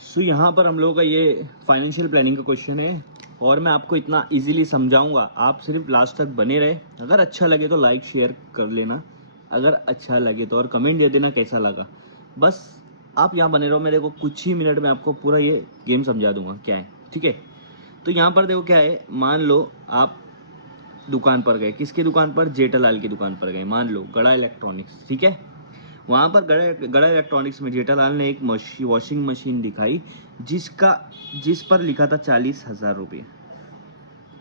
सो यहाँ पर हम लोगों का ये फाइनेंशियल प्लानिंग का क्वेश्चन है और मैं आपको इतना इजीली समझाऊंगा, आप सिर्फ लास्ट तक बने रहे। अगर अच्छा लगे तो लाइक शेयर कर लेना, अगर अच्छा लगे तो और कमेंट दे देना कैसा लगा। बस आप यहाँ बने रहो, मैं देखो कुछ ही मिनट में आपको पूरा ये गेम समझा दूंगा क्या है, ठीक है। तो यहाँ पर देखो क्या है, मान लो आप दुकान पर गए, किसकी दुकान पर, जेठालाल की दुकान पर गए, मान लो गड़ा इलेक्ट्रॉनिक्स, ठीक है। वहाँ पर गड़ा इलेक्ट्रॉनिक्स में जेठालाल ने एक वॉशिंग मशीन दिखाई जिस पर लिखा था 40,000 रुपये।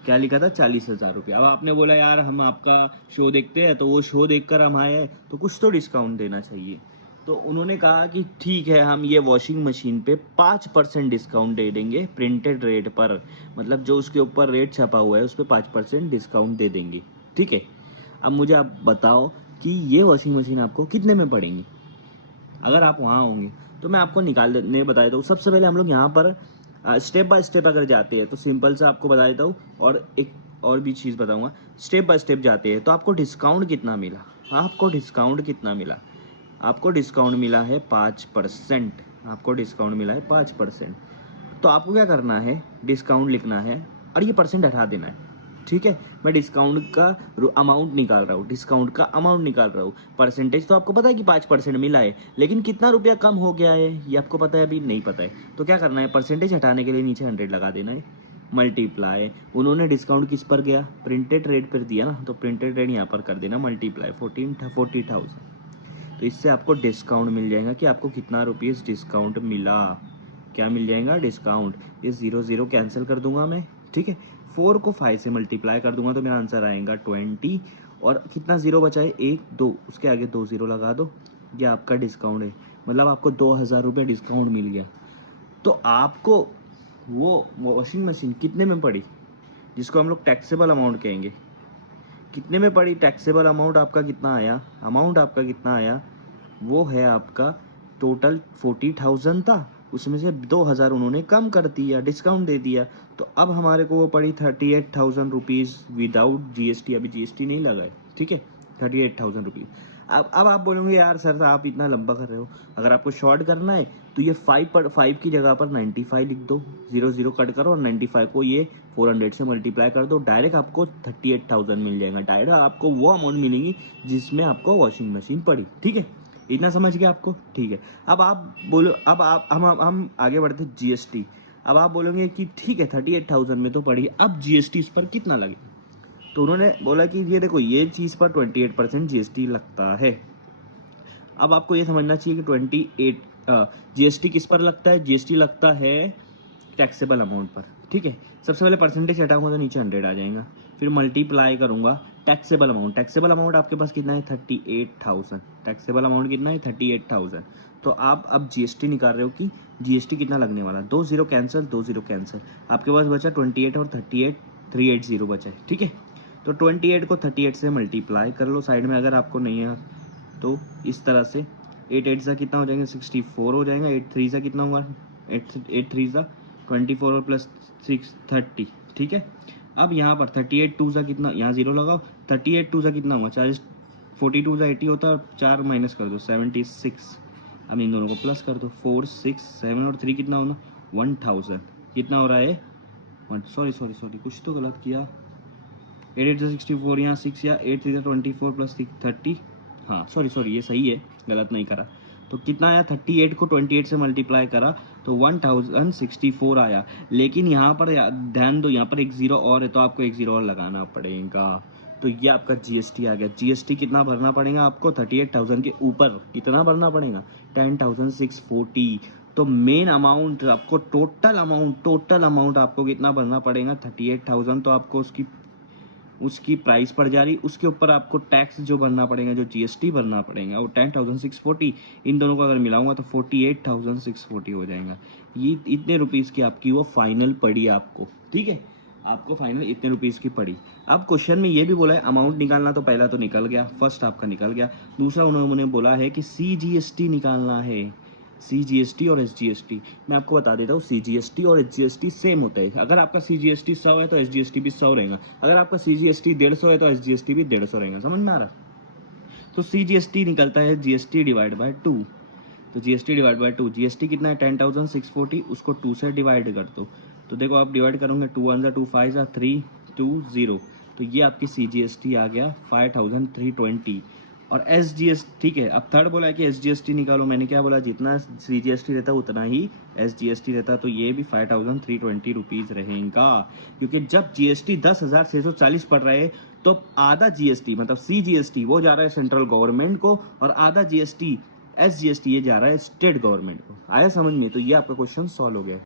क्या लिखा था, 40,000 रुपये। अब आपने बोला यार हम आपका शो देखते हैं, तो वो शो देखकर हम आए हैं तो कुछ तो डिस्काउंट देना चाहिए। तो उन्होंने कहा कि ठीक है, हम ये वॉशिंग मशीन पे 5% डिस्काउंट दे देंगे प्रिंटेड रेट पर, मतलब जो उसके ऊपर रेट छपा हुआ है उस पर 5% डिस्काउंट दे देंगे, ठीक है। अब मुझे आप बताओ कि ये वॉशिंग मशीन आपको कितने में पड़ेंगी अगर आप वहाँ होंगे। तो मैं आपको निकालने बता देता हूँ। सबसे पहले हम लोग यहाँ पर स्टेप बाय स्टेप अगर जाते हैं तो सिंपल से आपको बता देता हूँ, और एक और भी चीज़ बताऊँगा। स्टेप बाय स्टेप जाते हैं तो आपको डिस्काउंट कितना मिला, आपको डिस्काउंट कितना मिला, आपको डिस्काउंट मिला है 5%। आपको डिस्काउंट मिला है 5%। तो आपको क्या करना है, डिस्काउंट लिखना है और ये परसेंट हटा देना है, ठीक है। मैं डिस्काउंट का अमाउंट निकाल रहा हूँ, डिस्काउंट का अमाउंट निकाल रहा हूँ। परसेंटेज तो आपको पता है कि 5% मिला है, लेकिन कितना रुपया कम हो गया है ये आपको पता है, अभी नहीं पता है। तो क्या करना है, परसेंटेज हटाने के लिए नीचे 100 लगा देना है, मल्टीप्लाई। उन्होंने डिस्काउंट किस पर गया, प्रिंटेड रेट पर दिया ना, तो प्रिंटेड रेट यहाँ पर कर देना मल्टीप्लाई 40,000। तो इससे आपको डिस्काउंट मिल जाएगा कि आपको कितना रुपीज़ डिस्काउंट मिला। क्या मिल जाएगा, डिस्काउंट। ये 0 0 कैंसिल कर दूंगा मैं, ठीक है। 4 को 5 से मल्टीप्लाई कर दूंगा तो मेरा आंसर आएगा 20। और कितना जीरो बचा है, 1 2, उसके आगे 2 0 लगा दो। ये आपका डिस्काउंट है, मतलब आपको 2,000 रुपये डिस्काउंट मिल गया। तो आपको वो वॉशिंग मशीन कितने में पड़ी, जिसको हम लोग टैक्सेबल अमाउंट कहेंगे, कितने में पड़ी। टैक्सेबल अमाउंट आपका कितना आया, अमाउंट आपका कितना आया, वो है आपका टोटल 40,000 था, उसमें से 2,000 उन्होंने कम कर दिया, डिस्काउंट दे दिया। तो अब हमारे को वो पड़ी 38,000 रुपीज़ विदाउट जीएसटी। अभी जीएसटी नहीं लगा है, ठीक है, 38,000 रुपीज़। अब आप बोलोगे यार सर आप इतना लंबा कर रहे हो, अगर आपको शॉर्ट करना है तो ये 5 की जगह पर 95 लिख दो, 0 0 कट करो और 95 को ये 400 से मल्टीप्लाई कर दो, डायरेक्ट आपको 38,000 मिल जाएगा। डायरेक्ट आपको वो अमाउंट मिलेगी जिसमें आपको वॉशिंग मशीन पड़ी, ठीक है। इतना समझ गया आपको, ठीक है। अब आप बोलो, अब आप हम आगे बढ़ते जीएसटी। अब आप बोलोगे कि ठीक है 38,000 में तो पड़ी, अब जीएसटी इस पर कितना लगे। तो उन्होंने बोला कि ये देखो ये चीज़ पर 28% जीएसटी लगता है। अब आपको ये समझना चाहिए कि 28 जीएसटी किस पर लगता है, जीएसटी लगता है टैक्सेबल अमाउंट पर, ठीक है। सबसे पहले परसेंटेज हटाऊंगा तो नीचे 100 आ जाएगा, फिर मल्टीप्लाई करूंगा टैक्सेबल अमाउंट। टैक्सेबल अमाउंट आपके पास कितना है, 38,000। टैक्सेबल अमाउंट कितना है, 38,000। तो आप अब जीएसटी निकाल रहे हो कि जीएसटी कितना लगने वाला, 2 0 कैंसिल, 2 0 कैंसिल, आपके पास बचा 28 और 38, 380 बचा है, ठीक है। तो 28 को 38 से मल्टीप्लाई कर लो साइड में, अगर आपको नहीं है तो इस तरह से। 8 8 सा कितना हो जाएगा, 64 हो जाएगा। 8 3 सा कितना होगा, 8 3 सा 24 और प्लस 6 30, ठीक है। अब यहाँ पर 38 2 सा कितना, यहाँ 0 लगाओ, 38 2 सा कितना होगा 40, 42 सा 80 होता है, 4 माइनस कर दो 76। अब इन दोनों को प्लस कर दो, 4 6 7 और 3 कितना होना 1000। कितना हो रहा है, सॉरी कुछ तो गलत किया। 8 8 से 64, यहाँ 6, या 8 3 24 प्लस 30। हाँ सॉरी ये सही है, गलत नहीं करा। तो कितना आया, 38 को 28 से मल्टीप्लाई करा तो 1064 आया। लेकिन यहाँ पर ध्यान दो, यहाँ पर एक जीरो और है तो आपको एक जीरो और लगाना पड़ेगा। तो ये आपका जीएसटी आ गया। जीएसटी कितना भरना पड़ेगा आपको, 38,000 के ऊपर कितना भरना पड़ेगा, 10,640। तो मेन अमाउंट आपको, टोटल अमाउंट आपको कितना भरना पड़ेगा, 38,000। तो आपको उसकी प्राइस पड़ जा रही, उसके ऊपर आपको टैक्स जो भरना पड़ेगा, जो जीएसटी भरना पड़ेगा वो 10,640। इन दोनों को अगर मिलाऊंगा तो 48,640 हो जाएगा। ये इतने रुपीज़ की आपकी वो फाइनल पड़ी आपको, ठीक है। आपको फाइनल इतने रुपीज़ की पड़ी। अब क्वेश्चन में ये भी बोला है अमाउंट निकालना, तो पहला तो निकल गया, फर्स्ट आपका निकल गया। दूसरा उन्होंने बोला है कि सीजीएसटी निकालना है, सीजीएसटी और एसजीएसटी। मैं आपको बता देता हूँ, सीजीएसटी और एसजीएसटी सेम होता है। अगर आपका सीजीएसटी 100 है तो एसजीएसटी भी 100 रहेगा, अगर आपका सीजीएसटी 150 है तो एसजीएसटी भी 150 रहेगा। समझ में आ रहा। तो सीजीएसटी निकलता है जीएसटी डिवाइड बाय 2। तो जीएसटी डिवाइड बाय 2, जीएसटी कितना है 10,640, उसको 2 से डिवाइड कर दो। तो देखो आप डिवाइड करोगे 2 1 2 5 3 2 0, तो ये आपकी CGST आ गया 5,320। और SGST, ठीक है, अब थर्ड बोला है कि SGST निकालो, मैंने क्या बोला, जितना CGST रहता है उतना ही SGST रहता, तो ये भी 5,320 रुपीज़ रहेगा। क्योंकि जब GST 10,640 पड़ रहा है तो आधा GST मतलब CGST वो जा रहा है सेंट्रल गवर्नमेंट को, और आधा GST SGST ये जा रहा है स्टेट गवर्नमेंट को। आया समझ में? तो ये आपका क्वेश्चन सॉल्व हो गया।